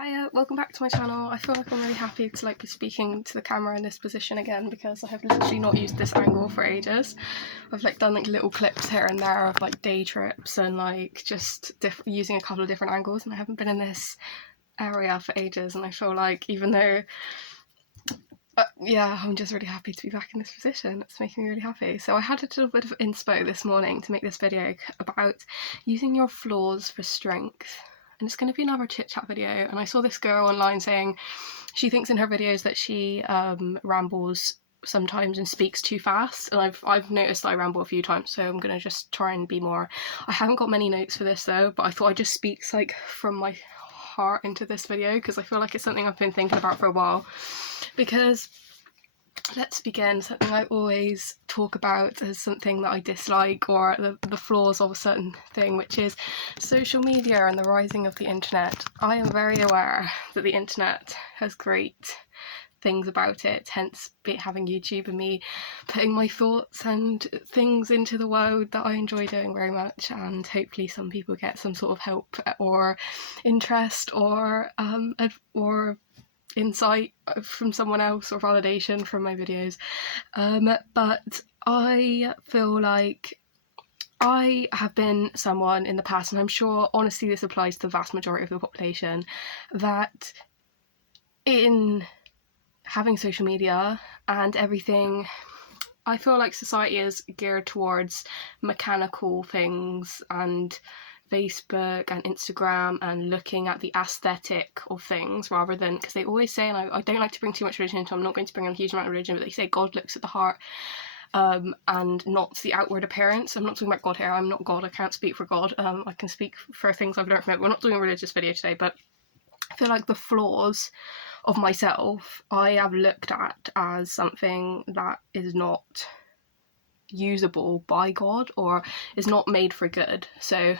Hiya, welcome back to my channel. I feel like I'm really happy to be speaking to the camera in this position again because I have literally not used this angle for ages. I've done little clips here and there of day trips and just using a couple of different angles, and I haven't been in this area for ages, and I feel like even though yeah, I'm just really happy to be back in this position. It's making me really happy. So I had a little bit of inspo this morning to make this video about using your flaws for strength. And it's going to be another chit chat video, and I saw this girl online saying she thinks in her videos that she rambles sometimes and speaks too fast, and I've noticed that I ramble a few times, so I'm going to just try and be more. I haven't got many notes for this though, but I thought I'd just speak from my heart into this video because I feel like it's something I've been thinking about for a while. Because let's begin, something I always talk about as something that I dislike, or the flaws of a certain thing, which is social media and the rising of the internet. I am very aware that the internet has great things about it, hence having YouTube and me putting my thoughts and things into the world that I enjoy doing very much, and hopefully some people get some sort of help or interest or insight from someone else or validation from my videos, but I feel like I have been someone in the past, and I'm sure honestly this applies to the vast majority of the population, that in having social media and everything, I feel like society is geared towards mechanical things and Facebook and Instagram and looking at the aesthetic of things rather than, because they always say, and I don't like to bring too much religion into it, I'm not going to bring in a huge amount of religion, but they say God looks at the heart and not the outward appearance. I'm not talking about God here, I'm not God, I can't speak for God, I can speak for things I've learned from it. We're not doing a religious video today, but I feel like the flaws of myself I have looked at as something that is not usable by God or is not made for good. So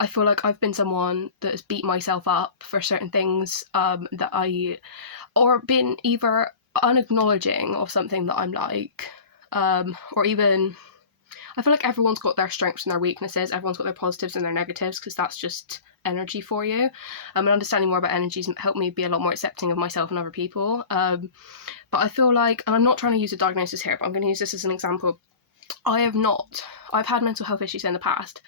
I feel like I've been someone that has beat myself up for certain things or been either unacknowledging of something that I'm like, or even, I feel like everyone's got their strengths and their weaknesses, everyone's got their positives and their negatives, because that's just energy for you. And understanding more about energies helped me be a lot more accepting of myself and other people. But I feel like, and I'm not trying to use a diagnosis here, but I'm going to use this as an example. I've had mental health issues in the past,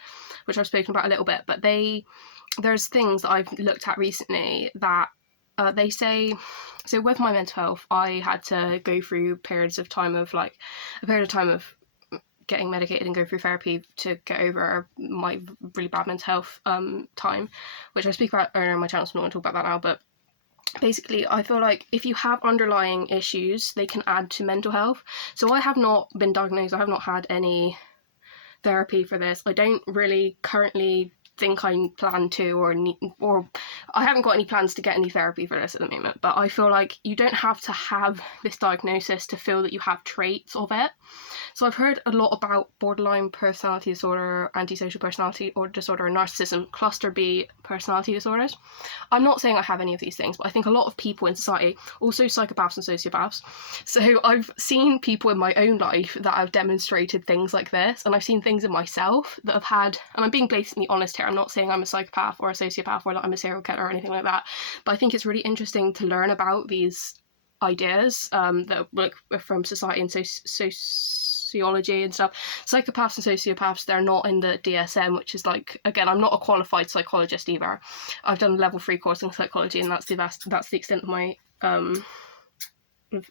which I've spoken about a little bit, but there's things that I've looked at recently that they say, so with my mental health, I had to go through periods of time of getting medicated and go through therapy to get over my really bad mental health time, which I speak about earlier on my channel, so I'm not going to talk about that now, but basically I feel like if you have underlying issues, they can add to mental health. So I have not been diagnosed, I have not had any therapy for this. I don't really currently think I plan to, or I haven't got any plans to get any therapy for this at the moment, but I feel like you don't have to have this diagnosis to feel that you have traits of it. So I've heard a lot about borderline personality disorder, antisocial personality or disorder, and narcissism, cluster B personality disorders. I'm not saying I have any of these things, but I think a lot of people in society, also psychopaths and sociopaths, so I've seen people in my own life that have demonstrated things like this, and I've seen things in myself that have had, and I'm being blatantly honest here, I'm not saying I'm a psychopath or a sociopath or that I'm a serial killer or anything like that, but I think it's really interesting to learn about these ideas that look from society and sociology and stuff. Psychopaths and sociopaths, they're not in the DSM, which is again, I'm not a qualified psychologist either. I've done a level 3 course in psychology, and that's the extent of my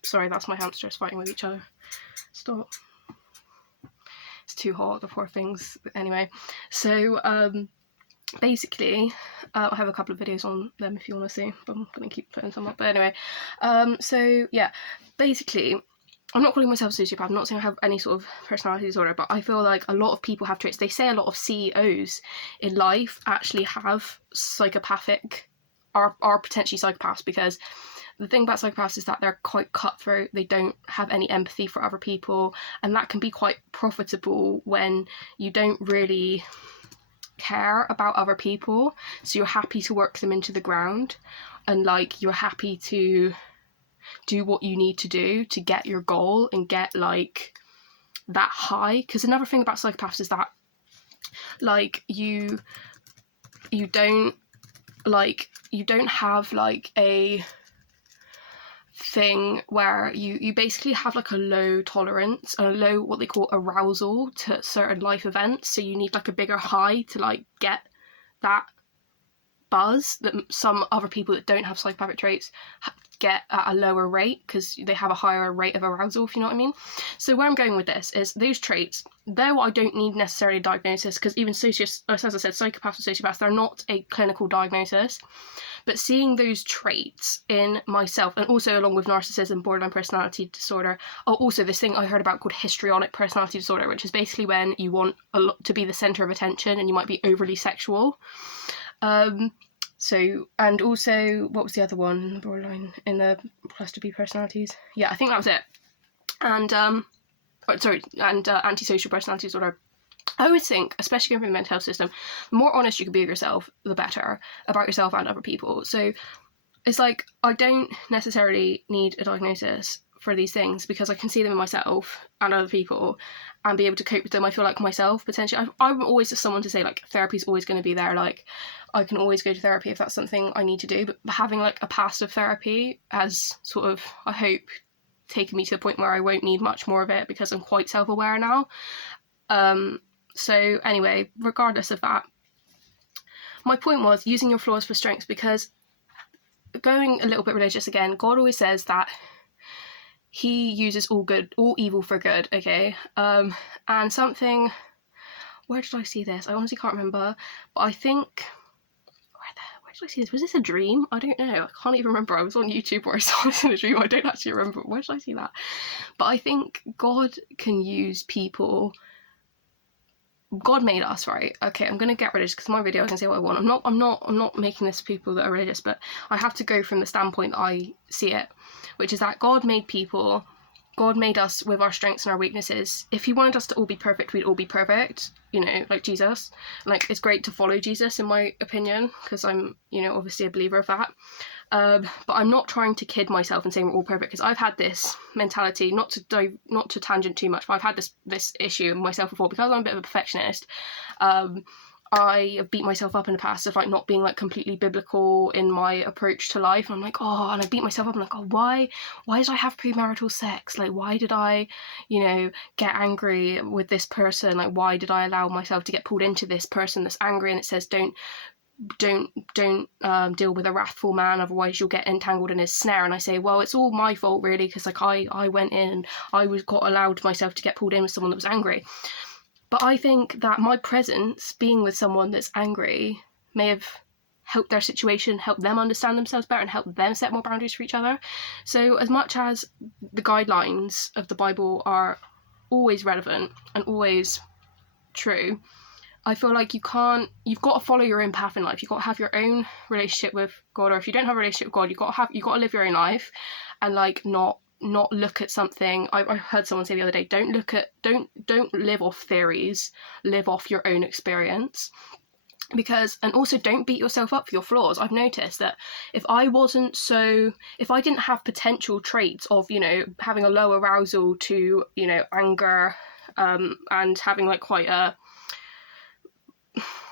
sorry, that's my hamsters fighting with each other. Stop. It's too hot, the poor things. Anyway, so basically, I have a couple of videos on them if you want to see, but I'm going to keep putting some up. But anyway, so yeah, basically, I'm not calling myself a sociopath, I'm not saying I have any sort of personality disorder, but I feel like a lot of people have traits. They say a lot of CEOs in life actually have psychopathic, are potentially psychopaths, because the thing about psychopaths is that they're quite cutthroat, they don't have any empathy for other people, and that can be quite profitable when you don't really care about other people, so you're happy to work them into the ground, and you're happy to do what you need to do to get your goal and get that high. Because another thing about psychopaths is that you don't like, you don't have like a thing where you basically have like a low tolerance and a low what they call arousal to certain life events, so you need like a bigger high to like get that buzz that some other people that don't have psychopathic traits get at a lower rate because they have a higher rate of arousal, if you know what I mean. So where I'm going with this is those traits, though I don't need necessarily a diagnosis, because even as I said, psychopaths and sociopaths, they're not a clinical diagnosis, but seeing those traits in myself, and also along with narcissism, borderline personality disorder, also this thing I heard about called histrionic personality disorder, which is basically when you want a lot to be the centre of attention and you might be overly sexual. So, and also, what was the other one? Borderline in the cluster B personalities. Yeah, I think that was it. And antisocial personality disorder. I always think, especially going through the mental health system, the more honest you can be with yourself, the better, about yourself and other people. So it's like, I don't necessarily need a diagnosis for these things because I can see them in myself and other people and be able to cope with them. I feel like myself, potentially. I'm always just someone to say, like, therapy's always going to be there. Like, I can always go to therapy if that's something I need to do. But having, like, a past of therapy has sort of, I hope, taken me to the point where I won't need much more of it because I'm quite self-aware now. So anyway, regardless of that, my point was using your flaws for strengths, because going a little bit religious again, God always says that he uses all evil for good, okay? And something, where did I see this? I honestly can't remember, but I think, where did I see this? Was this a dream? I don't know. I can't even remember. I was on YouTube where I saw this in a dream. I don't actually remember. Where did I see that? But I think God can use people. God made us, right? Okay, I'm gonna get religious because my video I can say what I want. I'm not making this for people that are religious, but I have to go from the standpoint that I see it, which is that God made people. God made us with our strengths and our weaknesses. If he wanted us to all be perfect, we'd all be perfect, you know, like Jesus. Like, it's great to follow Jesus, in my opinion, because I'm, you know, obviously a believer of that. But I'm not trying to kid myself and saying we're all perfect, because I've had this mentality, not to tangent too much, but I've had this issue myself before, because I'm a bit of a perfectionist. I have beat myself up in the past of like not being like completely biblical in my approach to life. And I'm like, oh, and I beat myself up. I'm like, oh, why did I have premarital sex? Like, why did I, you know, get angry with this person? Like, why did I allow myself to get pulled into this person that's angry? And it says, don't deal with a wrathful man, otherwise you'll get entangled in his snare. And I say, well, it's all my fault really, because like I went in and allowed myself to get pulled in with someone that was angry. But I think that my presence, being with someone that's angry, may have helped their situation, helped them understand themselves better, and helped them set more boundaries for each other. So as much as the guidelines of the Bible are always relevant and always true, I feel like you've got to follow your own path in life. You've got to have your own relationship with God, or if you don't have a relationship with God, you've got to live your own life, and like not look at something. I heard someone say the other day, don't live off theories, live off your own experience. And also don't beat yourself up for your flaws. I've noticed that if I didn't have potential traits of, you know, having a low arousal to, you know, anger, and having like quite a,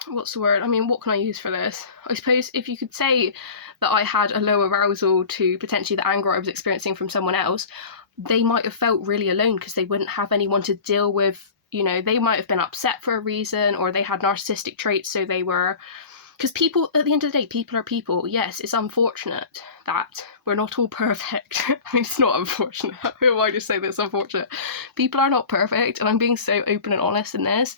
what's the word? I mean, what can I use for this? I suppose if you could say that I had a low arousal to potentially the anger I was experiencing from someone else, they might have felt really alone because they wouldn't have anyone to deal with, you know, they might have been upset for a reason, or they had narcissistic traits, so they were, because people, at the end of the day, people are people. Yes, it's unfortunate that we're not all perfect. I mean, it's not unfortunate. Who am I to say that it's unfortunate? People are not perfect, and I'm being so open and honest in this.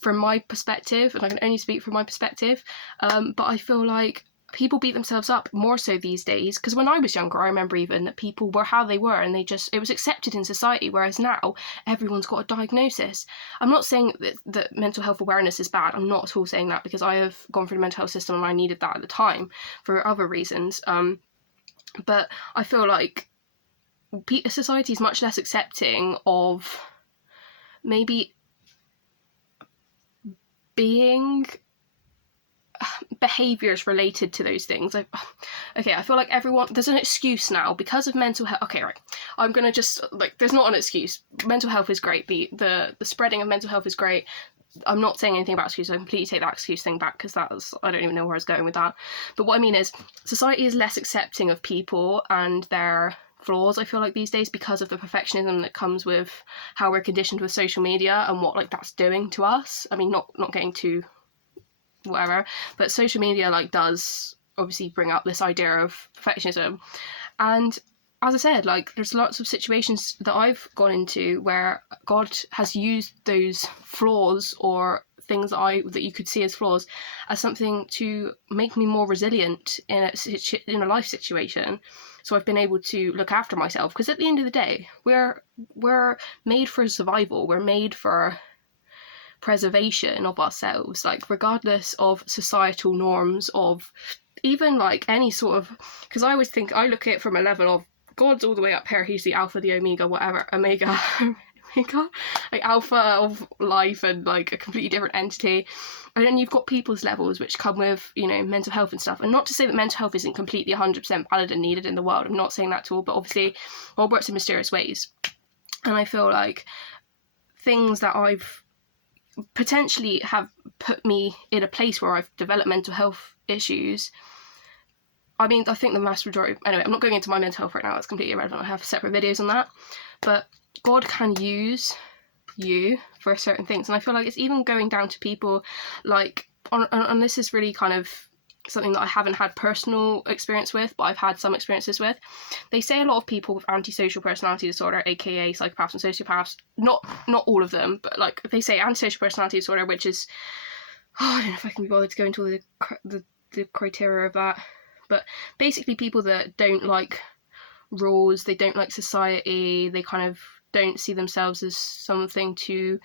From my perspective, and I can only speak from my perspective, but I feel like people beat themselves up more so these days, because when I was younger, I remember even that people were how they were, and it was accepted in society, whereas now everyone's got a diagnosis. I'm not saying that mental health awareness is bad. I'm not at all saying that, because I have gone through the mental health system and I needed that at the time for other reasons. But I feel like society is much less accepting of maybe being behaviours related to those things. I feel like there's an excuse now because of mental health. Okay, right, I'm gonna just, like, there's not an excuse. Mental health is great. The spreading of mental health is great. I'm not saying anything about excuses. I completely take that excuse thing back, because I don't even know where I was going with that. But what I mean is, society is less accepting of people and their flaws, I feel like, these days, because of the perfectionism that comes with how we're conditioned with social media and what, like, that's doing to us. I mean, not getting too whatever, but social media, like, does obviously bring up this idea of perfectionism. And as I said, like, there's lots of situations that I've gone into where God has used those flaws or things that you could see as flaws as something to make me more resilient in a life situation. So I've been able to look after myself, because at the end of the day, we're made for survival. We're made for preservation of ourselves, like, regardless of societal norms, of even, like, any sort of, because I always think, I look at it from a level of God's all the way up here, he's the alpha, the omega, whatever, omega, like, alpha of life and, like, a completely different entity. And then you've got people's levels, which come with, you know, mental health and stuff. And not to say that mental health isn't completely 100% valid and needed in the world, I'm not saying that at all, but obviously God works in mysterious ways. And I feel like things that I've potentially have put me in a place where I've developed mental health issues. I mean, I think the vast majority, anyway, I'm not going into my mental health right now, it's completely irrelevant, I have separate videos on that, but God can use you for certain things. And I feel like it's even going down to people, like, and this is really kind of something that I haven't had personal experience with, but I've had some experiences with. They say a lot of people with antisocial personality disorder, aka psychopaths and sociopaths, not all of them, but, like, they say antisocial personality disorder, which is, I don't know if I can be bothered to go into all the criteria of that, but basically people that don't like rules, they don't like society, they kind of don't see themselves as someone to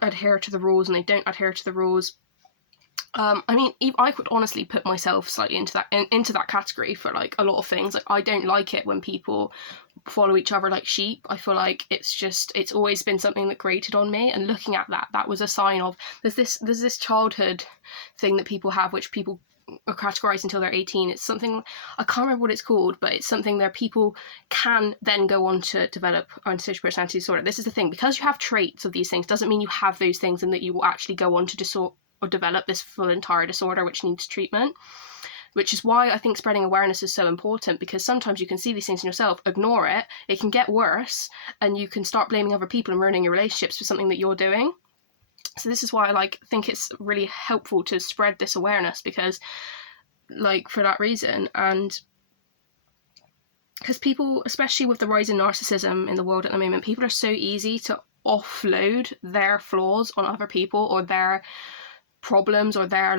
adhere to the rules, and they don't adhere to the rules. I mean, I could honestly put myself slightly into that category for, like, a lot of things. Like, I don't like it when people follow each other like sheep. I feel like it's always been something that grated on me, and looking at that was a sign of, there's this childhood thing that people have, which people are categorized until they're 18. It's something, I can't remember what it's called, but it's something that people can then go on to develop antisocial personality disorder. This is the thing, because you have traits of these things doesn't mean you have those things and that you will actually go on to develop this full entire disorder which needs treatment. Which is why I think spreading awareness is so important, because sometimes you can see these things in yourself, ignore it can get worse, and you can start blaming other people and ruining your relationships for something that you're doing. So this is why I think it's really helpful to spread this awareness, because, like, for that reason, and because people, especially with the rise in narcissism in the world at the moment, people are so easy to offload their flaws on other people, or their problems, or their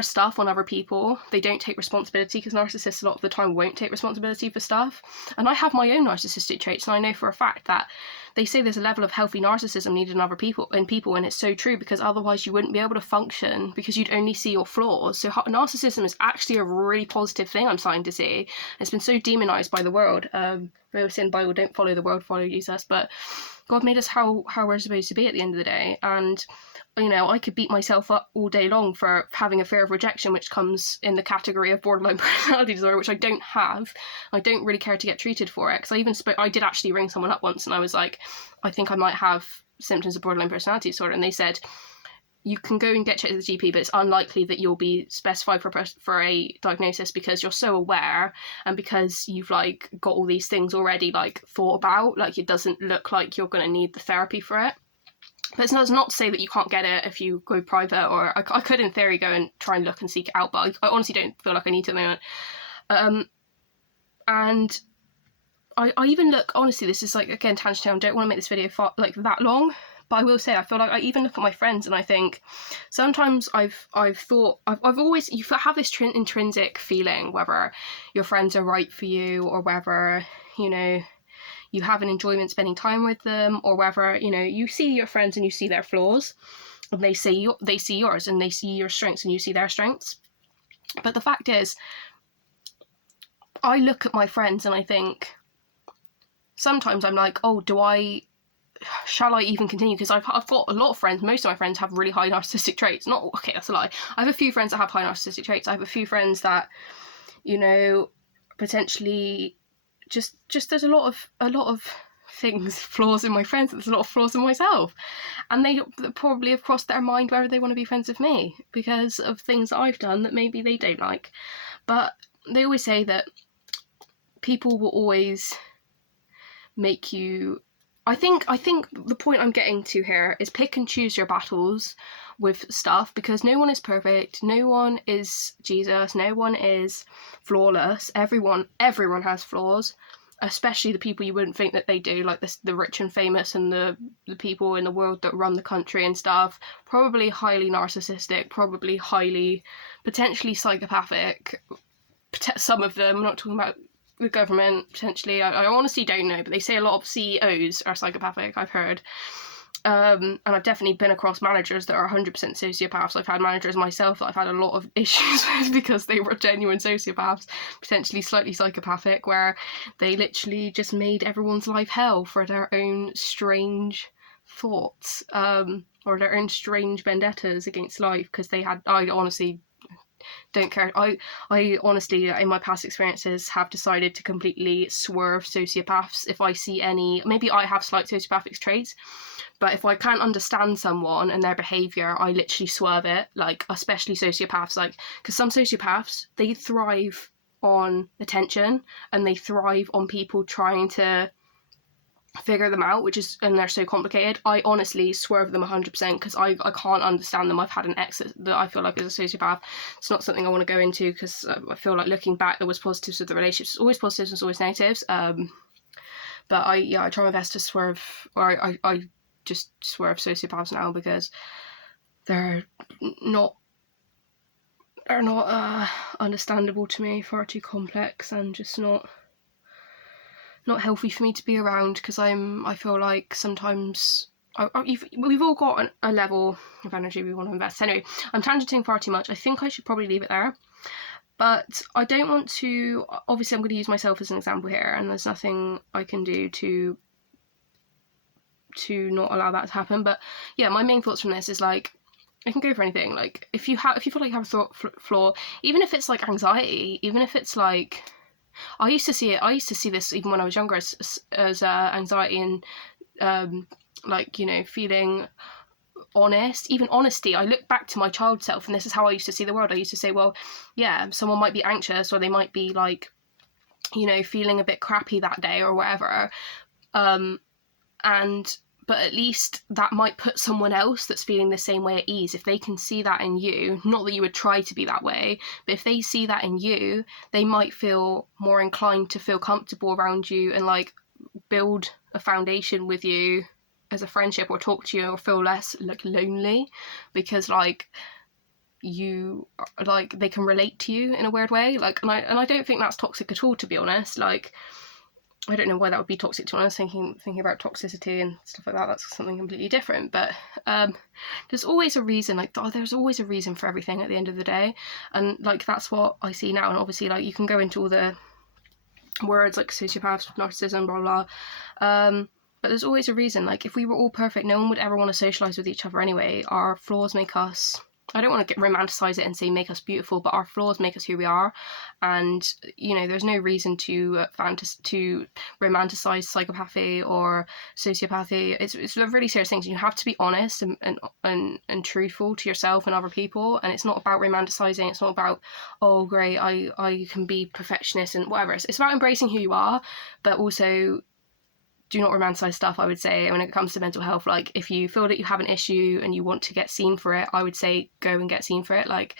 stuff on other people. They don't take responsibility, because narcissists a lot of the time won't take responsibility for stuff. And I have my own narcissistic traits, and I know for a fact that they say there's a level of healthy narcissism needed in other people, and it's so true, because otherwise you wouldn't be able to function, because you'd only see your flaws. So narcissism is actually a really positive thing, I'm starting to see. It's been so demonized by the world. We say in the Bible, don't follow the world, follow Jesus. But God made us how we're supposed to be at the end of the day. And, you know, I could beat myself up all day long for having a fear of rejection, which comes in the category of borderline personality disorder, which I don't have. I don't really care to get treated for it, because I did actually ring someone up once, and I was like, I think I might have symptoms of borderline personality disorder, and they said, you can go and get checked at the GP, but it's unlikely that you'll be specified for a diagnosis, because you're so aware, and because you've, like, got all these things already, like, thought about. Like, it doesn't look like you're going to need the therapy for it. But it's not to say that you can't get it if you go private, or I could in theory go and try and look and seek it out, but I honestly don't feel like I need to at the moment. And I even look, honestly, this is, like, again, tangent, I don't want to make this video that long, but I will say, I feel like I even look at my friends and I think sometimes I've always, you have this intrinsic feeling whether your friends are right for you, or whether, you know, you have an enjoyment spending time with them, or whether, you know, you see your friends and you see their flaws, and they see yours, and they see your strengths and you see their strengths. But the fact is, I look at my friends and I think, sometimes I'm like, oh, shall I even continue? Because I've got a lot of friends, most of my friends have really high narcissistic traits. Okay, that's a lie. I have a few friends that have high narcissistic traits. I have a few friends that, you know, potentially just there's a lot of flaws in my friends, there's a lot of flaws in myself, and they probably have crossed their mind whether they want to be friends with me because of things that I've done that maybe they don't like. But they always say that people will always make you, I think the point I'm getting to here is pick and choose your battles with stuff, because no one is perfect, no one is Jesus, no one is flawless. Everyone has flaws, especially the people you wouldn't think that they do, like the rich and famous and the people in the world that run the country and stuff. Probably highly narcissistic, probably highly, potentially psychopathic. Some of them, I'm not talking about the government, potentially. I honestly don't know, but they say a lot of CEOs are psychopathic, I've heard. And I've definitely been across managers that are 100% sociopaths. I've had managers myself that I've had a lot of issues with because they were genuine sociopaths, potentially slightly psychopathic, where they literally just made everyone's life hell for their own strange thoughts, or their own strange vendettas against life, because they had, I honestly don't care. I honestly, in my past experiences, have decided to completely swerve sociopaths. If I see any, maybe I have slight sociopathic traits, but if I can't understand someone and their behaviour, I literally swerve it, like, especially sociopaths, like, because some sociopaths, they thrive on attention, and they thrive on people trying to figure them out, and they're so complicated. I honestly swerve them 100% because I can't understand them. I've had an ex that I feel like is a sociopath. It's not something I want to go into because I feel like, looking back, there was positives with the relationships. There's always positives, there's always negatives. But I try my best to swerve, or I just swerve sociopaths now, because they're not understandable to me, far too complex, and just not healthy for me to be around, because I feel like sometimes we've all got a level of energy we want to invest. Anyway, I'm tangenting far too much. I think I should probably leave it there. But I don't want to, obviously I'm going to use myself as an example here, and there's nothing I can do to not allow that to happen. But yeah, my main thoughts from this is, like, I can go for anything. Like, if you feel like you have a thought flaw, even if it's like anxiety, even if it's like, I used to see this even when I was younger as anxiety and like, you know, feeling honest, even honesty. I look back to my child self, and this is how I used to see the world. I used to say, well, yeah, someone might be anxious, or they might be, like, you know, feeling a bit crappy that day or whatever, but at least that might put someone else that's feeling the same way at ease. If they can see that in you, not that you would try to be that way, but if they see that in you, they might feel more inclined to feel comfortable around you and, like, build a foundation with you as a friendship, or talk to you, or feel less, like, lonely, because, like, you, like, they can relate to you in a weird way. Like, and I don't think that's toxic at all, to be honest. Like, I don't know why that would be toxic, to be honest. Thinking about toxicity and stuff like that, that's something completely different. But there's always a reason. Like, there's always a reason for everything at the end of the day, and, like, that's what I see now. And obviously, like, you can go into all the words like sociopaths, narcissism, blah blah. But there's always a reason. Like, if we were all perfect, no one would ever want to socialise with each other anyway. Our flaws make us, I don't want to romanticise it and say make us beautiful, but our flaws make us who we are. And, you know, there's no reason to romanticise psychopathy or sociopathy. It's a really serious thing. You have to be honest and truthful to yourself and other people. And it's not about romanticising. It's not about, oh great, I can be perfectionist and whatever. It's about embracing who you are, but also do not romanticize stuff, I would say. When it comes to mental health, like, if you feel that you have an issue and you want to get seen for it, I would say go and get seen for it. Like,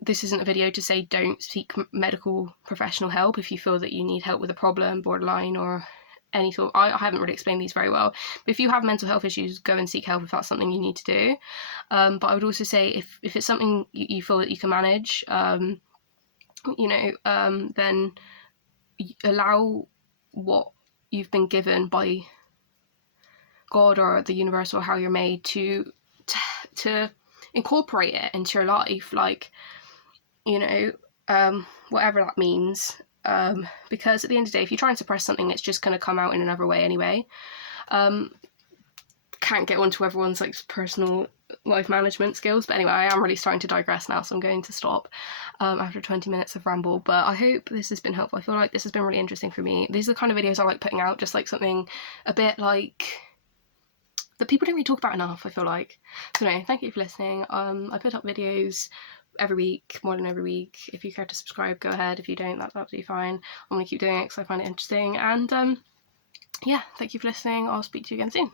this isn't a video to say don't seek medical professional help if you feel that you need help with a problem, borderline, or any sort. I haven't really explained these very well, but if you have mental health issues, go and seek help if that's something you need to do. But I would also say if it's something you feel that you can manage, then allow what you've been given by God or the universe, or how you're made, to incorporate it into your life, like, you know, whatever that means, because at the end of the day, if you try and suppress something, it's just going to come out in another way anyway. Can't get onto everyone's, like, personal life management skills. But anyway, I am really starting to digress now, so I'm going to stop after 20 minutes of ramble. But I hope this has been helpful. I feel like this has been really interesting for me. These are the kind of videos I like putting out, just like something a bit like that people don't really talk about enough, I feel like. So no, thank you for listening. I put up videos every week, more than every week. If you care to subscribe, go ahead. If you don't, that's absolutely fine. I'm going to keep doing it because I find it interesting. And yeah, thank you for listening. I'll speak to you again soon.